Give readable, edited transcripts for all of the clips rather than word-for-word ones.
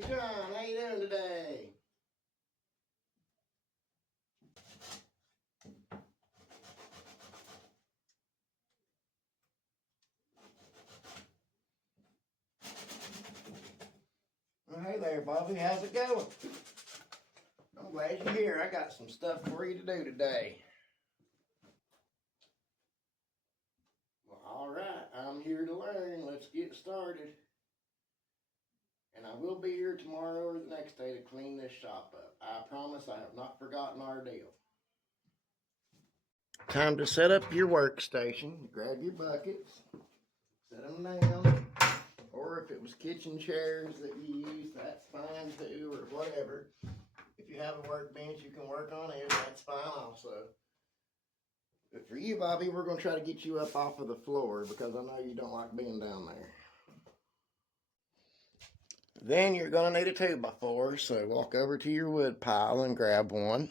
Hey John, how you doing today? Well, hey there, Bobby. How's it going? I'm glad you're here. I got some stuff for you to do today. Well, all right. I'm here to learn. Let's get started. And I will be here tomorrow or the next day to clean this shop up. I promise I have not forgotten our deal. Time to set up your workstation. Grab your buckets. Set them down. Or if it was kitchen chairs that you use, that's fine too, or whatever. If you have a workbench, you can work on it. That's fine also. But for you, Bobby, we're going to try to get you up off of the floor because I know you don't like being down there. Then you're going to need a 2x4, so walk over to your wood pile and grab one.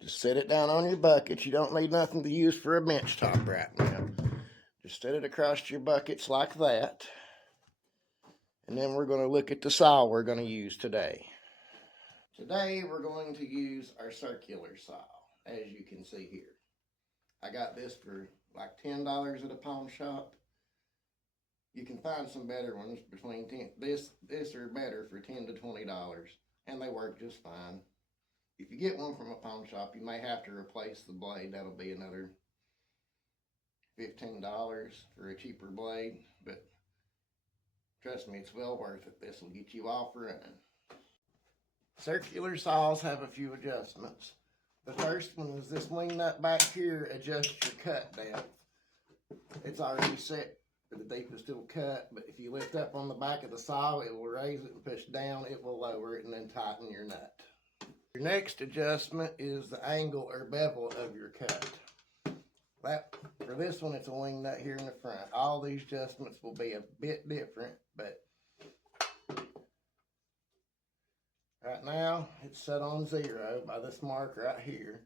Just set it down on your bucket. You don't need nothing to use for a bench top right now. Just set it across your buckets like that. And then we're going to look at the saw we're going to use today. Today we're going to use our circular saw, as you can see here. I got this for like $10 at a pawn shop. You can find some better ones between this or better for $10 to $20, and they work just fine. If you get one from a pawn shop, you may have to replace the blade. That'll be another $15 for a cheaper blade, but trust me, it's well worth it. This will get you off running. Circular saws have a few adjustments. The first one is this wing nut back here adjusts your cut depth. It's already set for the deepest it'll cut, but if you lift up on the back of the saw, it will raise it, and push down, it will lower it, and then tighten your nut. Your next adjustment is the angle or bevel of your cut. For this one, it's a wing nut here in the front. All these adjustments will be a bit different, but right now it's set on 0 by this mark right here.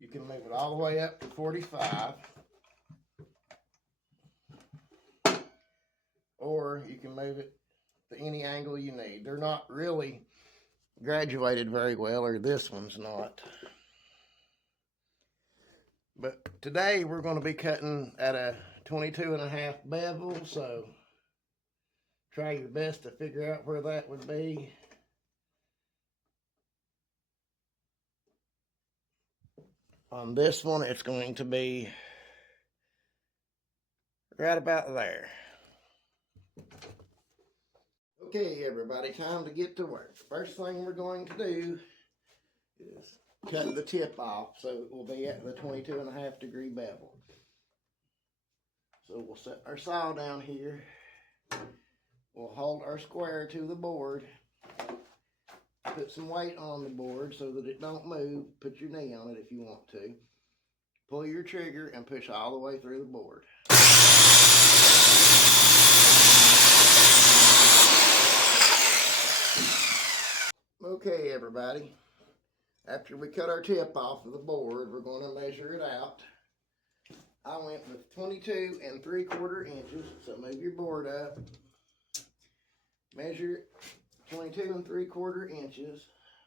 You can move it all the way up to 45. Or you can move it to any angle you need. They're not really graduated very well, or this one's not. But today we're going to be cutting at a 22.5 bevel, so try your best to figure out where that would be. On this one, it's going to be right about there. Okay, everybody, time to get to work. First thing we're going to do is cut the tip off so it will be at the 22.5 degree bevel. So we'll set our saw down here. We'll hold our square to the board. Put some weight on the board so that it don't move. Put your knee on it if you want to. Pull your trigger and push all the way through the board. Okay, everybody. After we cut our tip off of the board, we're going to measure it out. I went with 22 3/4 inches, so move your board up. Measure 22 3/4 inches.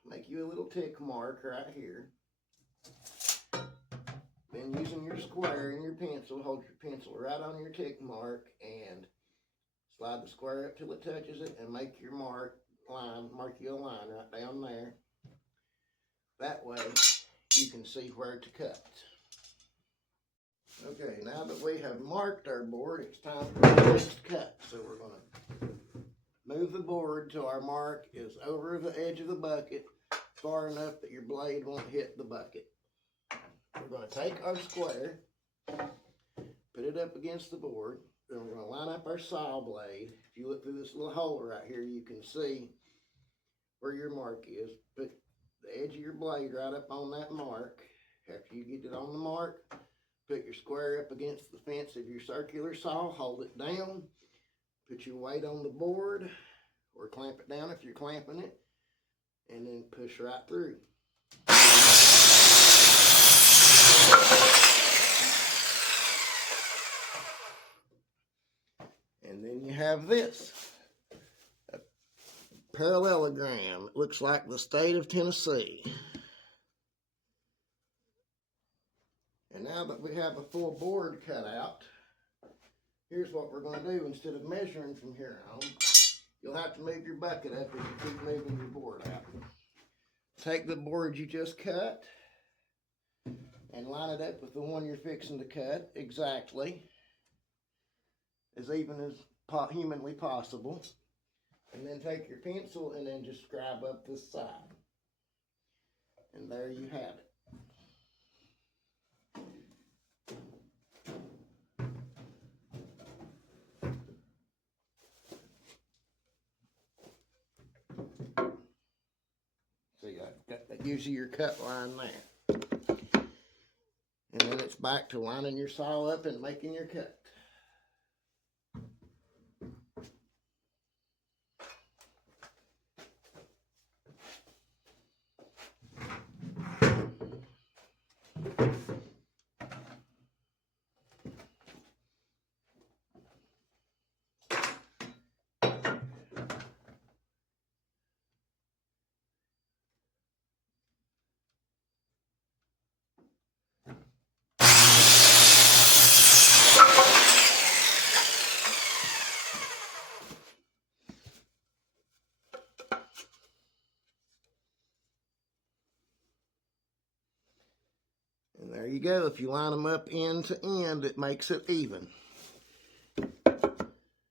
Make you a little tick mark right here. Then using your square and your pencil, hold your pencil right on your tick mark and slide the square up till it touches it and make your mark you a line right down there. That way you can see where to cut. Okay, now that we have marked our board, it's time for the next cut. So we're going to move the board till our mark is over the edge of the bucket, far enough that your blade won't hit the bucket. We're going to take our square, put it up against the board, then we're going to line up our saw blade. If you look through this little hole right here, you can see where your mark is. Put the edge of your blade right up on that mark. After you get it on the mark, put your square up against the fence of your circular saw, hold it down, put your weight on the board, or clamp it down if you're clamping it, and then push right through. And then you have this. parallelogram. It looks like the state of Tennessee. And now that we have a full board cut out, here's what we're going to do. Instead of measuring from here on, you'll have to move your bucket up as you keep moving your board out. Take the board you just cut and line it up with the one you're fixing to cut exactly, as even as humanly possible. And then take your pencil and then just scribe up this side. And there you have it. See, that gives you your cut line there. And then it's back to lining your saw up and making your cut. And there you go. If you line them up end to end, it makes it even.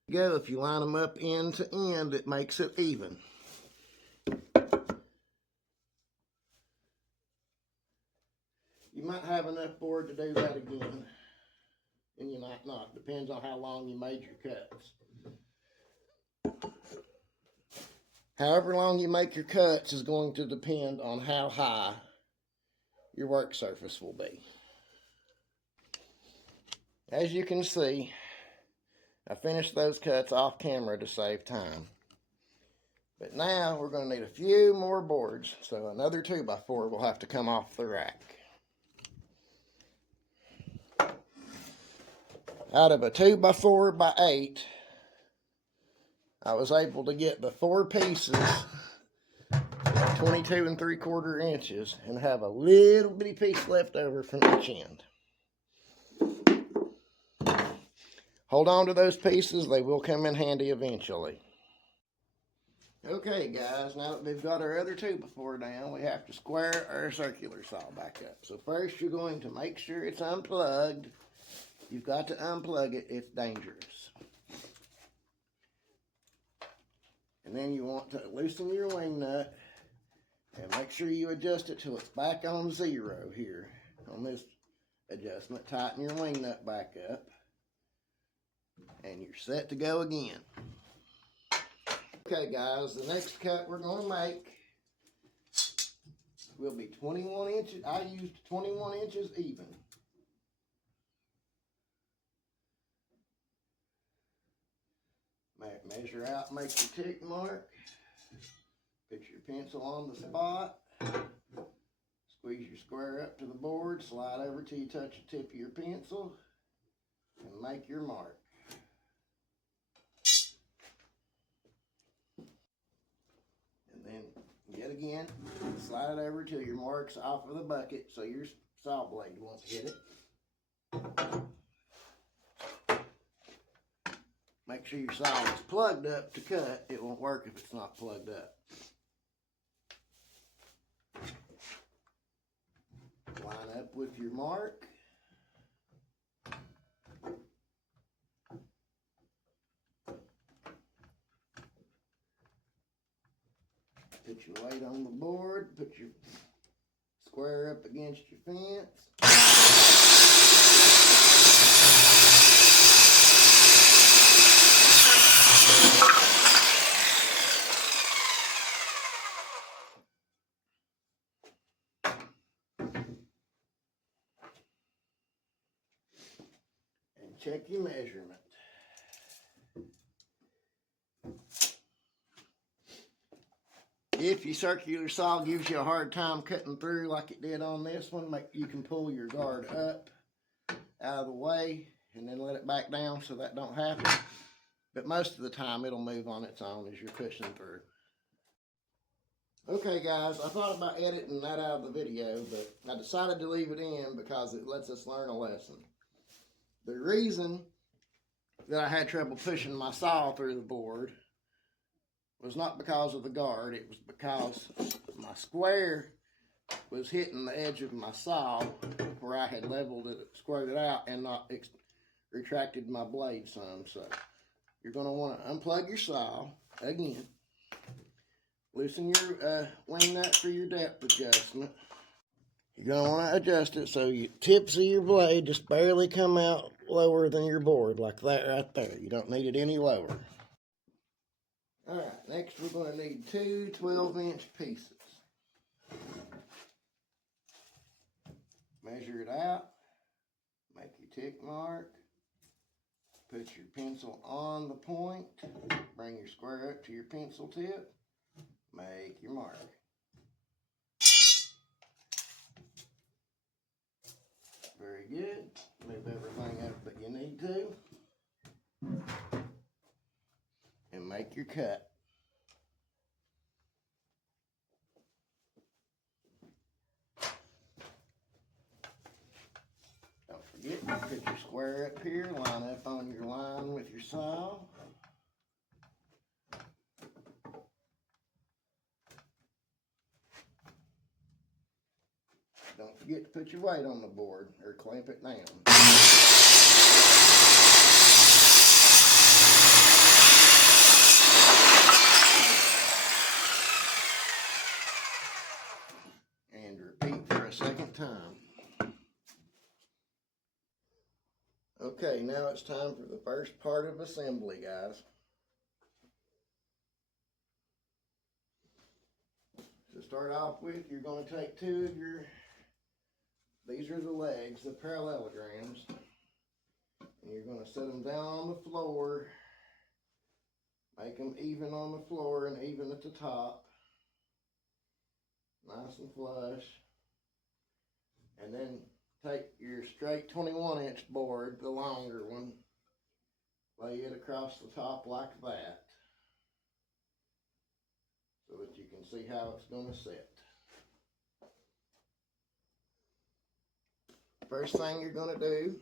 If you line them up end to end, it makes it even. You might have enough board to do that again, and you might not. Depends on how long you made your cuts. However long you make your cuts is going to depend on how high your work surface will be. As you can see, I finished those cuts off camera to save time. But now we're going to need a few more boards, so another 2x4 will have to come off the rack. Out of a 2x4x8, I was able to get the 4 pieces 22 3/4 inches and have a little bitty piece left over from each end. Hold on to those pieces, they will come in handy eventually. Okay guys, now that we've got our other 2x4 down, we have to square our circular saw back up. So first you're going to make sure it's unplugged. You've got to unplug it, it's dangerous. And then you want to loosen your wing nut and make sure you adjust it till it's back on 0 here. On this adjustment, tighten your wing nut back up. And you're set to go again. Okay guys, the next cut we're going to make will be 21 inches. I used 21 inches even. Measure out, make your tick mark. Put your pencil on the spot. Squeeze your square up to the board. Slide over till you touch the tip of your pencil. And make your mark. And then, yet again, slide it over till your mark's off of the bucket so your saw blade won't hit it. Make sure your saw is plugged up to cut. It won't work if it's not plugged up. Line up with your mark. Put your weight on the board. Put your square up against your fence. And check your measurement. If your circular saw gives you a hard time cutting through like it did on this one, you can pull your guard up out of the way and then let it back down so that don't happen. But most of the time it'll move on its own as you're pushing through. Okay guys, I thought about editing that out of the video, but I decided to leave it in because it lets us learn a lesson. The reason that I had trouble pushing my saw through the board was not because of the guard, it was because my square was hitting the edge of my saw where I had leveled it, squared it out, and not retracted my blade some. So you're going to want to unplug your saw again. Loosen your wing nut for your depth adjustment. You're going to want to adjust it so your tips of your blade just barely come out lower than your board, like that right there. You don't need it any lower. Alright, next we're going to need two 12-inch pieces. Measure it out, make your tick mark, put your pencil on the point, bring your square up to your pencil tip, make your mark. Very good. Move everything up that you need to. And make your cut. Don't forget to put your square up here, line up on your line with your saw. Don't forget to put your weight on the board or clamp it down. And repeat for a second time. Okay, now it's time for the first part of assembly, guys. To start off with, you're going to take two of your, these are the legs, the parallelograms, and you're going to set them down on the floor, make them even on the floor and even at the top, nice and flush, and then take your straight 21-inch board, the longer one, lay it across the top like that, so that you can see how it's going to sit. First thing you're going to do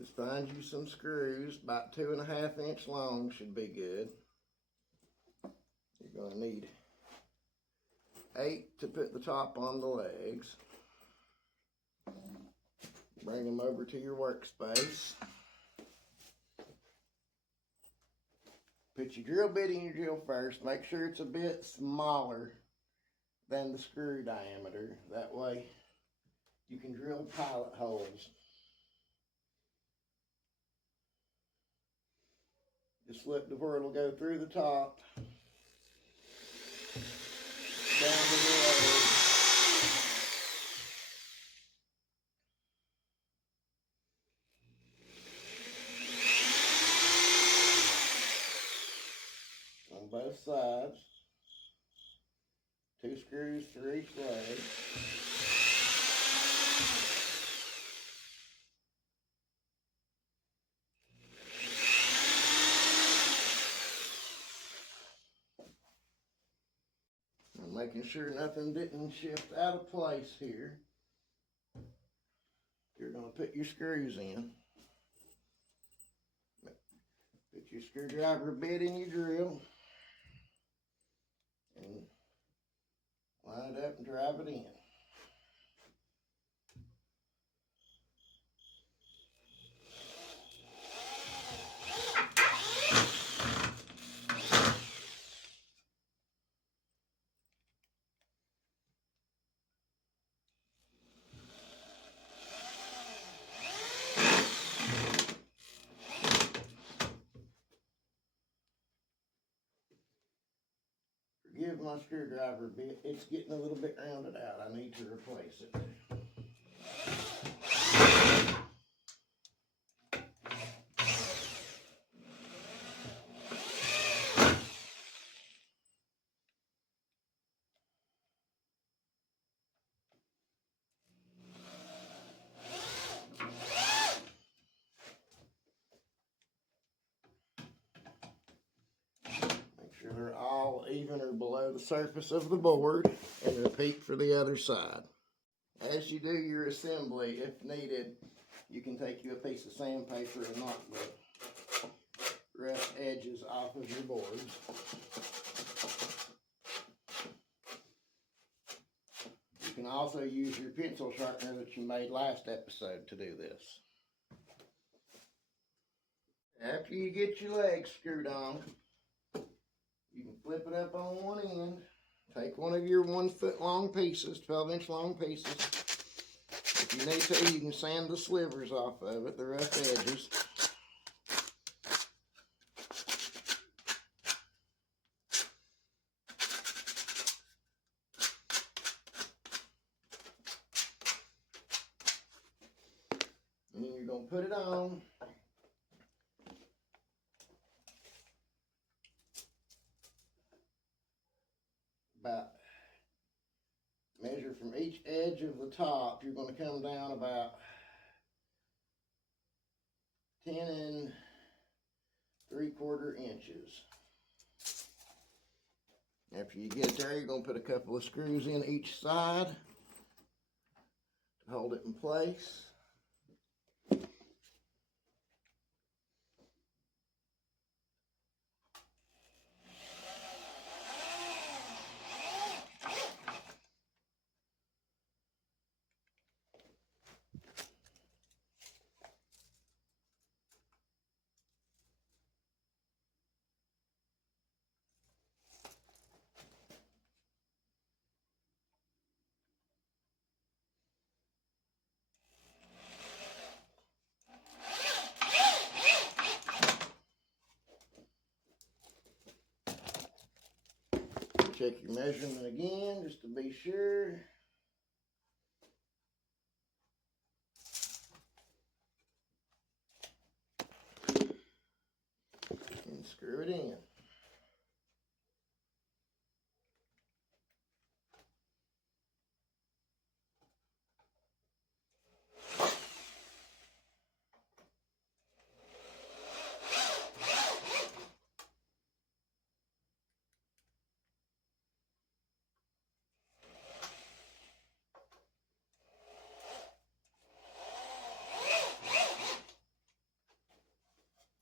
is find you some screws, about 2.5 inch long should be good. You're going to need 8 to put the top on the legs. Bring them over to your workspace. Put your drill bit in your drill first. Make sure it's a bit smaller than the screw diameter. That way you can drill pilot holes. Just flip to where it'll go through the top, down to the leg. On both sides. 2 screws for each leg. And making sure nothing didn't shift out of place here. You're going to put your screws in. Put your screwdriver bit in your drill. And line it up and drive it in. Forgive my screwdriver bit, it's getting a little bit rounded out. I need to replace it. the surface of the board and repeat for the other side. As you do your assembly, if needed, you can take you a piece of sandpaper and knock the rough edges off of your boards. You can also use your pencil sharpener that you made last episode to do this. After you get your legs screwed on, you can flip it up on one end. Take one of your 1 foot long pieces, 12-inch long pieces. If you need to, you can sand the slivers off of it, the rough edges. And then you're going to put it on. Measure from each edge of the top. You're going to come down about 10 3/4 inches. After you get there, you're going to put a couple of screws in each side to hold it in place. Check your measurement again just to be sure. And screw it in.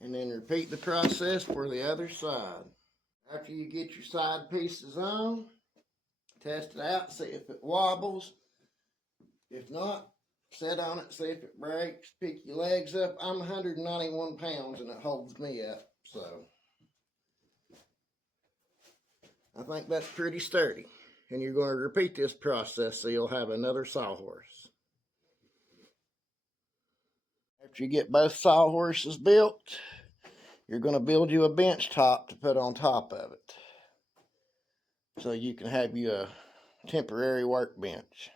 And then repeat the process for the other side. After you get your side pieces on, test it out, see if it wobbles. If not, sit on it, see if it breaks, pick your legs up. I'm 191 pounds and it holds me up, so I think that's pretty sturdy. And you're going to repeat this process so you'll have another sawhorse. After you get both sawhorses built, you're going to build you a bench top to put on top of it, so you can have you a temporary workbench.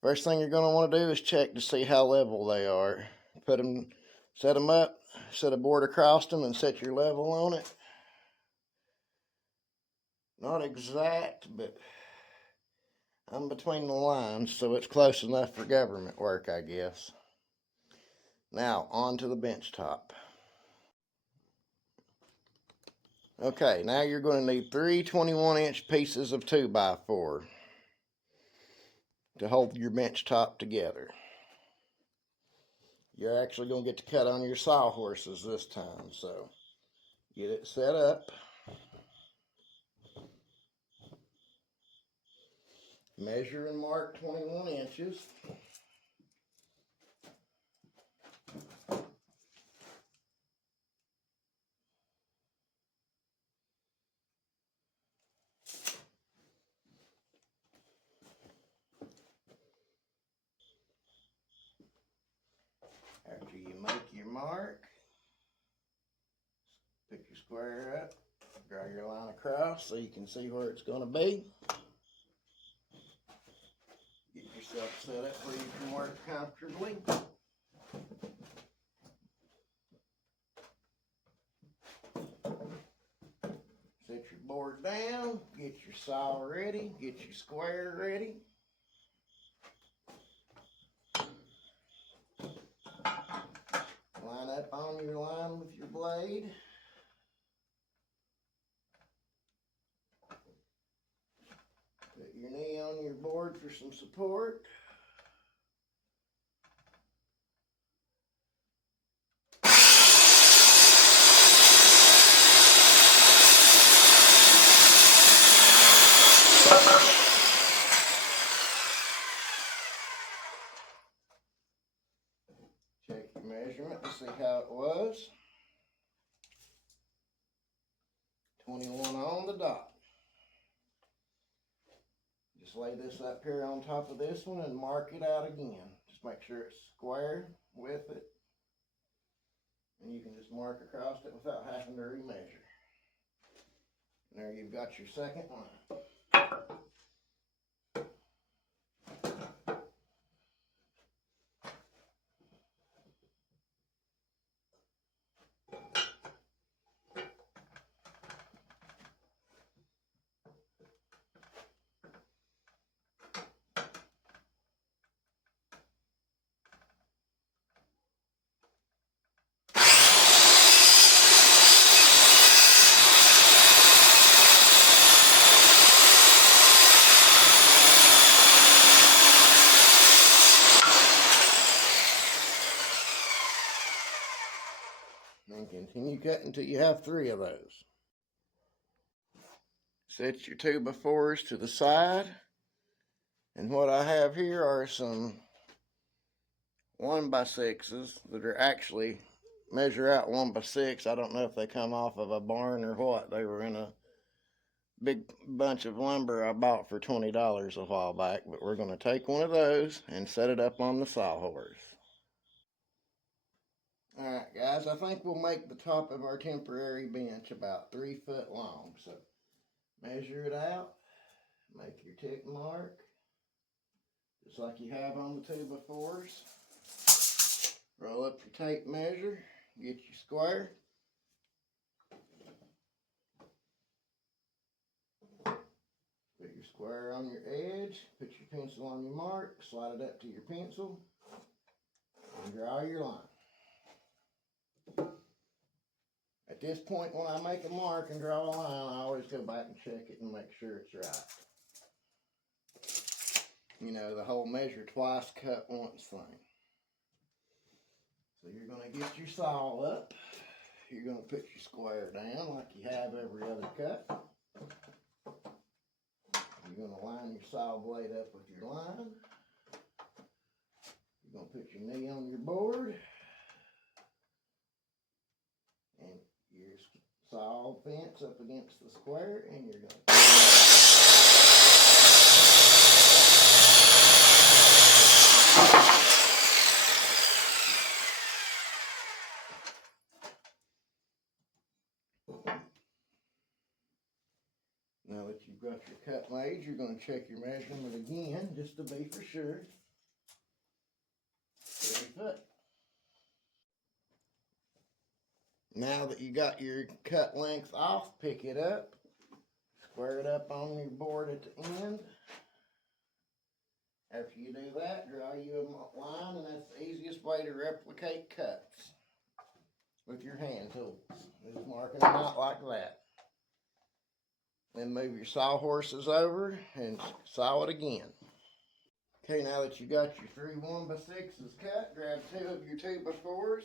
First thing you're going to want to do is check to see how level they are. Set them up, set a board across them, and set your level on it. Not exact, but I'm between the lines, so it's close enough for government work, I guess. Now, on to the bench top. Okay, now you're going to need 3 21-inch pieces of 2x4 to hold your bench top together. You're actually going to get to cut on your sawhorses this time, so get it set up. Measure and mark 21 inches. After you make your mark, pick your square up, draw your line across so you can see where it's going to be. Get yourself set up where you can work comfortably. Set your board down, get your saw ready, get your square ready. Line up on your line with your blade. for some support. Check your measurement to see how it was. 21 on the dot. Just lay this up here on top of this one and mark it out again. Just make sure it's square with it. And you can just mark across it without having to remeasure. And there you've got your second line. And continue cutting until you have 3 of those. Set your 2x4s to the side. And what I have here are some 1x6s that are actually measure out 1x6. I don't know if they come off of a barn or what. They were in a big bunch of lumber I bought for $20 a while back. But we're going to take one of those and set it up on the sawhorse. Alright guys, I think we'll make the top of our temporary bench about 3 foot long. So measure it out, make your tick mark, just like you have on the 2x4s. Roll up your tape measure, get your square. Put your square on your edge, put your pencil on your mark, slide it up to your pencil, and draw your line. At this point, when I make a mark and draw a line, I always go back and check it and make sure it's right. You know, the whole measure twice, cut once thing. So you're going to get your saw up. You're going to put your square down like you have every other cut. You're going to line your saw blade up with your line. You're going to put your knee on your board. And your saw fence up against the square, and you're going to now that you've got your cut made, you're going to check your measurement again just to be for sure. 3 foot. Now that you got your cut length off, pick it up, square it up on your board at the end. After you do that, draw you a line, and that's the easiest way to replicate cuts with your hand tools. Just marking them out like that. Then move your sawhorses over and saw it again. Okay, now that you got your 3 1x6s cut, grab 2 of your 2x4s.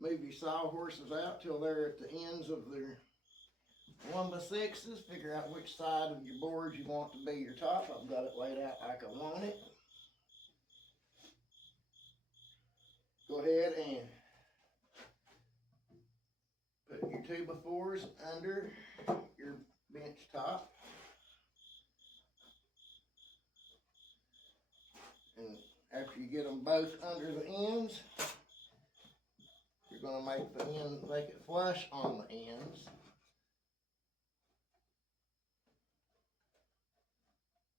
Move your sawhorses out till they're at the ends of their 1x6s. Figure out which side of your board you want to be your top. I've got it laid out like I want it. Go ahead and put your 2x4s under your bench top. And after you get them both under the ends, you're going to make it flush on the ends.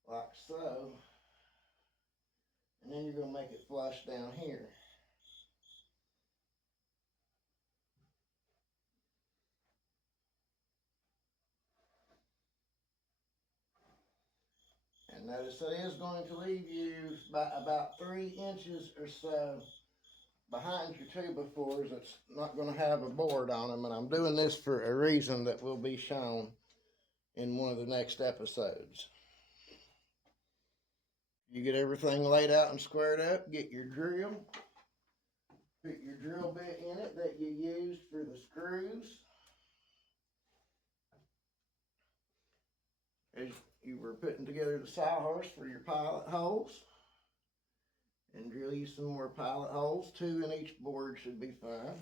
Like so. And then you're going to make it flush down here. And notice it is going to leave you about 3 inches or so behind your 2x4s. It's not going to have a board on them, and I'm doing this for a reason that will be shown in one of the next episodes. You get everything laid out and squared up, get your drill. Put your drill bit in it that you used for the screws. As you were putting together the sawhorse for your pilot holes. And drill you some more pilot holes. 2 in each board should be fine.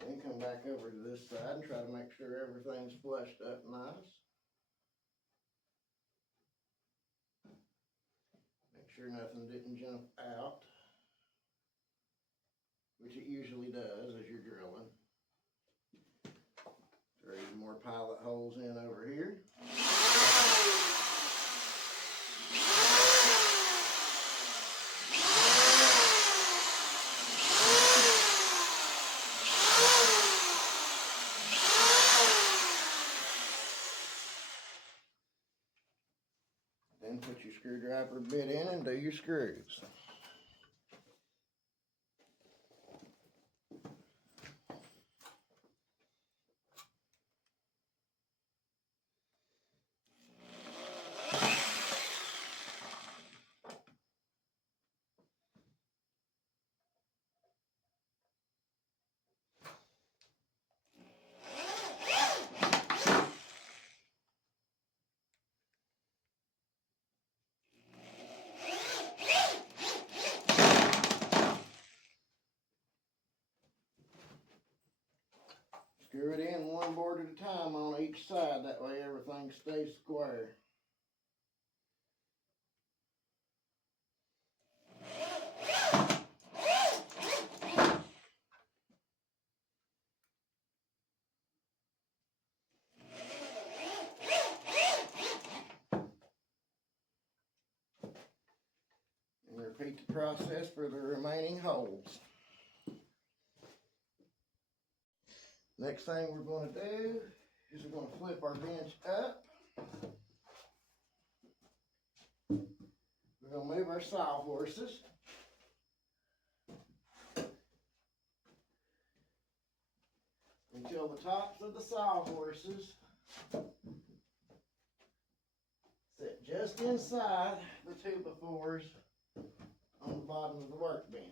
Then come back over to this side and try to make sure everything's flushed up nice. Make sure nothing didn't jump out, which it usually does as you're drilling. Throw some more pilot holes in over here. Then put your screwdriver bit in and do your screws. Screw it in one board at a time on each side, that way everything stays square. And repeat the process for the remaining holes. Next thing we're going to do is we're going to flip our bench up. We're going to move our sawhorses. Until the tops of the sawhorses sit just inside the 2x4s on the bottom of the workbench.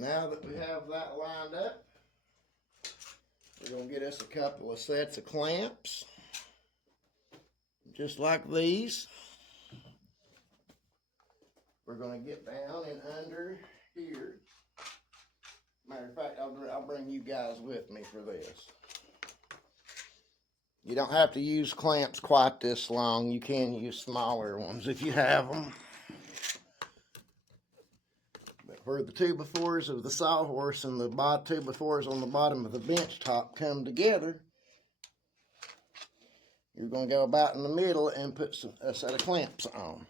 Now that we have that lined up, we're going to get us a couple of sets of clamps, just like these. We're going to get down and under here. Matter of fact, I'll bring you guys with me for this. You don't have to use clamps quite this long. You can use smaller ones if you have them. Where the 2x4s of the sawhorse and the 2x4s on the bottom of the bench top come together, you're going to go about in the middle and put a set of clamps on.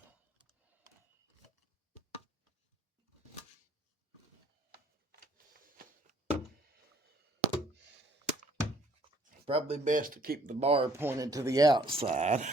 Probably best to keep the bar pointed to the outside.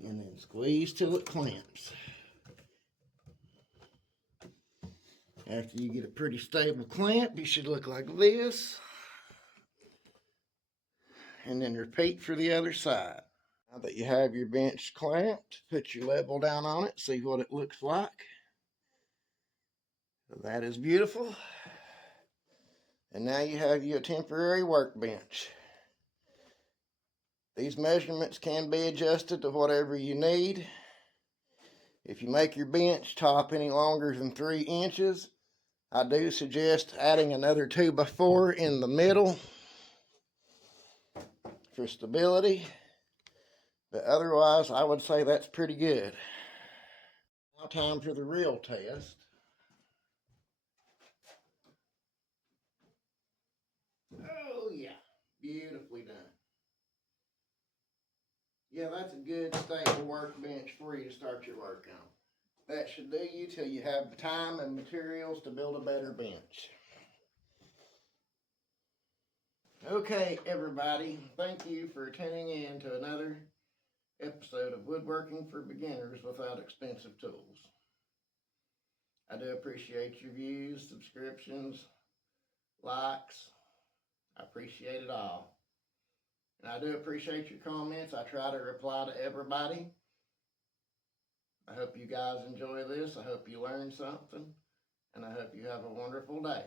And then squeeze till it clamps. After you get a pretty stable clamp, you should look like this. And then repeat for the other side. Now that you have your bench clamped, put your level down on it, see what it looks like. So that is beautiful. And now you have your temporary workbench. These measurements can be adjusted to whatever you need. If you make your bench top any longer than 3 inches, I do suggest adding another 2x4 in the middle for stability. But otherwise, I would say that's pretty good. Now time for the real test. Oh yeah, beautifully done. Yeah, that's a good stable workbench for you to start your work on. That should do you till you have the time and materials to build a better bench. Okay, everybody, thank you for tuning in to another episode of Woodworking for Beginners Without Expensive Tools. I do appreciate your views, subscriptions, likes. I appreciate it all. And I do appreciate your comments. I try to reply to everybody. I hope you guys enjoy this. I hope you learned something. And I hope you have a wonderful day.